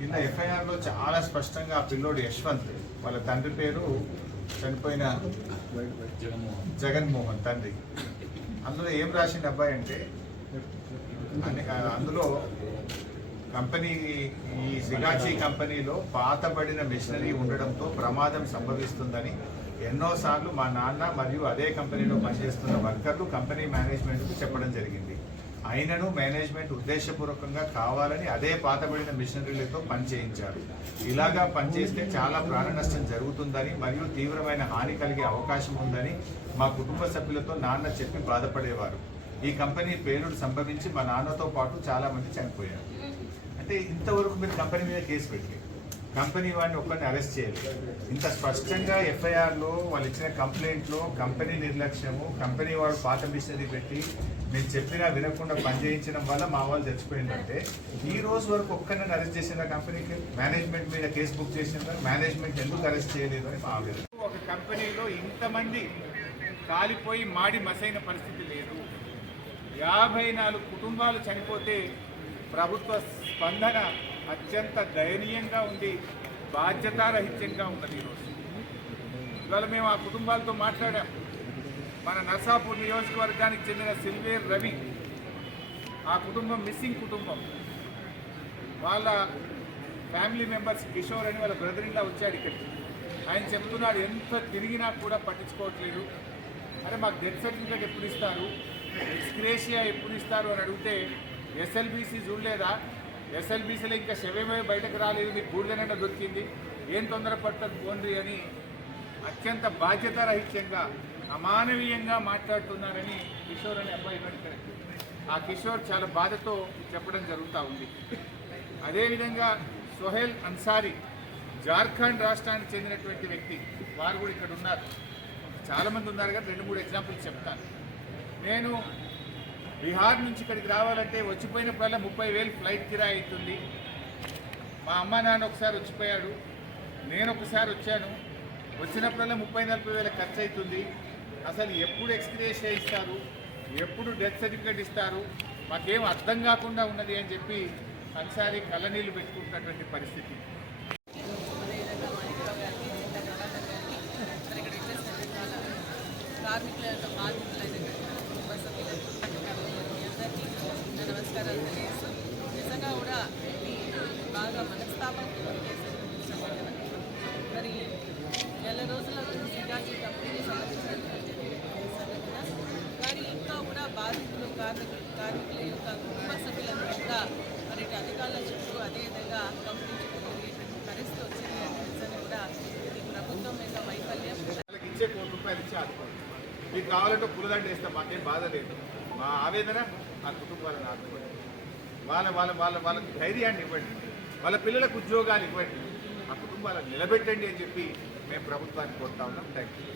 నిన్న ఎఫ్ఐఆర్లో చాలా స్పష్టంగా ఆ పిల్లోడు యశ్వంత్ వాళ్ళ తండ్రి పేరు చనిపోయిన జగన్మోహన్ తండ్రి. అందులో ఏం రాసిండు అబ్బాయి అంటే అందులో కంపెనీ ఈ సిగాచి కంపెనీలో పాతబడిన మిషనరీ ఉండడంతో ప్రమాదం సంభవిస్తుందని ఎన్నోసార్లు మా నాన్న మరియు అదే కంపెనీలో పనిచేస్తున్న వర్కర్లు కంపెనీ మేనేజ్మెంట్కు చెప్పడం జరిగింది. అయినను మేనేజ్మెంట్ ఉద్దేశపూర్వకంగా కావాలని అదే పాతబడిన మిషనరీలతో పని చేయించారు ఇలాగా పనిచేస్తే చాలా ప్రాణ నష్టం జరుగుతుందని మరియు తీవ్రమైన హాని కలిగే అవకాశం ఉందని మా కుటుంబ సభ్యులతో నాన్న చెప్పి బాధపడేవారు. ఈ కంపెనీ పేలుడు సంభవించి మా నాన్నతో పాటు చాలామంది చనిపోయారు. అంటే ఇంతవరకు మీరు కంపెనీ మీద కేసు పెట్టి కంపెనీ వాడిని ఒక్కరిని అరెస్ట్ చేయాలి ఇంత స్పష్టంగా ఎఫ్ఐఆర్లో వాళ్ళు ఇచ్చిన కంప్లైంట్లో కంపెనీ నిర్లక్ష్యము కంపెనీ వాడు పాత మిషనరీ పెట్టి మేము చెప్పినా వినకుండా పనిచేయించడం వల్ల మా వాళ్ళు చచ్చిపోయిందంటే ఈ రోజు వరకు ఒక్కరిని అరెస్ట్ చేసిన కంపెనీకి? మేనేజ్మెంట్ మీద కేసు బుక్ చేసిన మేనేజ్మెంట్ ఎందుకు అరెస్ట్ చేయలేదు అని మా ఆవేదన. ఒక కంపెనీలో ఇంతమంది కాలిపోయి మాడి మసైన పరిస్థితి లేదు. యాభై నాలుగు కుటుంబాలు చనిపోతే ప్రభుత్వ స్పందన అత్యంత దయనీయంగా ఉంది బాధ్యతారహిత్యంగా ఉన్నది ఈరోజు ఇవాళ మేము ఆ కుటుంబాలతో మాట్లాడాం. మన నర్సాపూర్ నియోజకవర్గానికి చెందిన సిల్వేర్ రవి ఆ కుటుంబం మిస్సింగ్ కుటుంబం. వాళ్ళ ఫ్యామిలీ మెంబర్స్ కిషోర్ అని వాళ్ళ బ్రదర్ ఇలా వచ్చాడు ఇక్కడికి. ఆయన చెప్తున్నాడు ఎంత తిరిగినా కూడా పట్టించుకోవట్లేదు. అరే మాకు డెత్ సర్టిఫికేట్ ఎప్పుడు ఇస్తారు? ఎక్స్గ్రేషియా ఎప్పుడు ఇస్తారు అని అడిగితే ఎస్ఎల్బీసీ చూడలేదా? ఎస్ఎల్బీసీలో ఇంకా శవమే బయటకు రాలేదు మీకు బూడిదనైనా దొరికింది. ఏం తొందరపడుతుంది పోండి అని అత్యంత బాధ్యతారహిత్యంగా అమానవీయంగా మాట్లాడుతున్నారని కిషోర్ అనే అబ్బాయి ఇక్కడ. ఆ కిషోర్ చాలా బాధతో చెప్పడం జరుగుతూ ఉంది. అదేవిధంగా సోహెల్ అన్సారీ జార్ఖండ్ రాష్ట్రానికి చెందినటువంటి వ్యక్తి. వారు కూడా ఇక్కడ ఉన్నారు. చాలామంది ఉన్నారు కదా రెండు మూడు ఎగ్జాంపుల్స్ చెప్తాను. నేను బీహార్ నుంచి ఇక్కడికి రావాలంటే వచ్చిపోయినప్పుడల్లా ముప్పై వేలు ఫ్లైట్ కిరా అవుతుంది. మా అమ్మ నాన్న ఒకసారి వచ్చిపోయాడు. నేను ఒకసారి వచ్చాను. వచ్చినప్పుడల్లా ముప్పై నలభై వేల ఖర్చు అవుతుంది. అసలు ఎప్పుడు ఎక్స్గ్రేస్ ఇస్తారు ఎప్పుడు డెత్ సర్టిఫికేట్ ఇస్తారు? మాకేం అర్థం కాకుండా ఉన్నది అని చెప్పి ఒకసారి కళ్ళనీళ్ళు పెట్టుకుంటున్నటువంటి పరిస్థితి అదేవిధంగా మా ఇంట్లో గారికి చింత గంగాధర్ గారికి మరి ఇక్కడ వచ్చేసిన చాలా కార్మికుల యొక్క బాధితులైనటువంటి కుటుంబ సభ్యులకు మీ అందరికీ నా నమస్కారాలు తెలియజేస్తూ నిజంగా కూడా ఇది బాగా మనస్తాపం చేసేటువంటి సంఘటన మరి నెల రోజుల సిగాజీ కంపెనీకి సంబంధించినటువంటి సంఘటన కానీ ఇంకా కూడా బాధితులు కార్మికులు కార్మికుల యొక్క కుటుంబ సభ్యులను కూడా మరి అధికారుల చుట్టూ అదేవిధంగా కంపెనీ చుట్టూ తిరిగేటువంటి పరిస్థితి వచ్చింది అంటే నిజంగా కూడా ఇది ప్రభుత్వం యొక్క వైఫల్యం వాళ్ళకి ఇచ్చే కోటి రూపాయలు ఇచ్చే ఆదుకోండి మీకు కావాలంటే పులదండ వేస్తాం మాకేం బాధ లేదు. మా ఆవేదన ఆ కుటుంబాలను ఆదుకోండి. వాళ్ళ వాళ్ళ వాళ్ళ వాళ్ళకి ధైర్యాన్ని ఇవ్వండి. వాళ్ళ పిల్లలకు ఉద్యోగాలు ఇవ్వండి. ఆ కుటుంబాలను నిలబెట్టండి అని చెప్పి మేము ప్రభుత్వాన్ని కోరుతా ఉన్నాం. Thank you